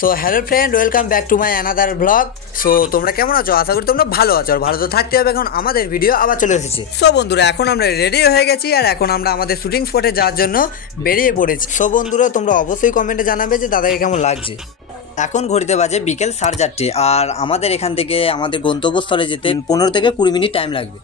So hello friend, welcome back to my another blog. So তোমরা কেমন আছো? আশা করি তোমরা ভালো আছো, আর ভালো তো থাকতে হবে। এখন আমাদের ভিডিও আবার চলে এসেছে। সো বন্ধুরা, এখন আমরা রেডি হয়ে গেছি, আর এখন আমরা আমাদের শুটিং স্পটে যাওয়ার জন্য বেরিয়ে পড়েছি। সো বন্ধুরা, তোমরা অবশ্যই কমেন্টে জানাবে যে দাদাকে কেমন লাগছে। এখন ঘড়িতে বাজে বিকেল 4:30, আর আমাদের এখান থেকে আমাদের গন্তব্যস্থলে যেতে 15 থেকে 20 মিনিট টাইম লাগবে।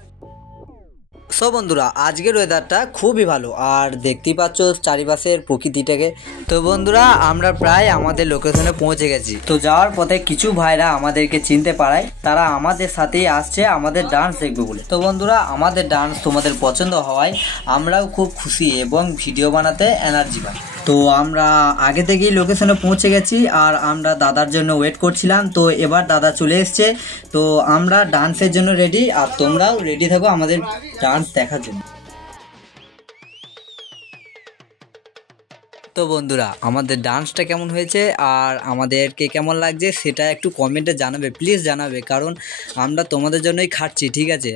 সো বন্ধুরা, আজকের ওয়েদারটা খুবই ভালো, আর দেখতেই পাচ্ছ চারিপাশের প্রকৃতিটাকে। তো বন্ধুরা, আমরা প্রায় আমাদের লোকেশনে পৌঁছে গেছি। তো যাওয়ার পথে কিছু ভাইরা আমাদেরকে চিনতে পারায় তারা আমাদের সাথেই আসছে আমাদের ডান্স দেখবে বলে। তো বন্ধুরা, আমাদের ডান্স তোমাদের পছন্দ হওয়ায় আমরাও খুব খুশি এবং ভিডিও বানাতে এনার্জি পাই। তো আমরা আগে থেকেই লোকেশনে পৌঁছে গেছি, আর আমরা দাদার জন্য ওয়েট করছিলাম। তো এবার দাদা চলে এসছে। তো আমরা ডান্সের জন্য রেডি, আর তোমরাও রেডি থাকো আমাদের ডান্স দেখার জন্য। তো বন্ধুরা, আমাদের ডান্সটা কেমন হয়েছে আর আমাদেরকে কেমন লাগছে সেটা একটু কমেন্টে জানাবে, প্লিজ জানাবে, কারণ আমরা তোমাদের জন্যই খাটছি, ঠিক আছে?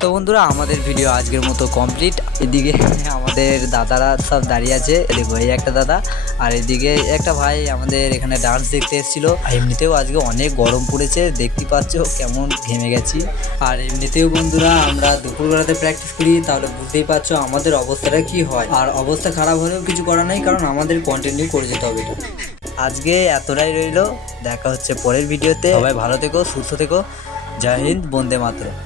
তো বন্ধুরা, আমাদের ভিডিও আজকের মতো কমপ্লিট। এদিকে আমাদের দাদারা সব দাঁড়িয়ে আছে, দেখো এই একটা দাদা, আর এদিকে একটা ভাই আমাদের এখানে ডান্স দেখতে এসেছিলো। এমনিতেও আজকে অনেক গরম পড়েছে, দেখতে পাচ্ছ কেমন ঘেমে গেছি। আর এমনিতেও বন্ধুরা, আমরা দুপুরবেলাতে প্র্যাকটিস করি, তাহলে বুঝতেই পারছো আমাদের অবস্থাটা কি হয়। আর অবস্থা খারাপ হলেও কিছু করার নেই, কারণ আমাদের কন্টিনিউ করে যেতে হবে। আজকে এতটাই রইলো, দেখা হচ্ছে পরের ভিডিওতে। সবাই ভালো থেকো, সুস্থ থেকো। জয় হিন্দ, বন্দে মাতরম।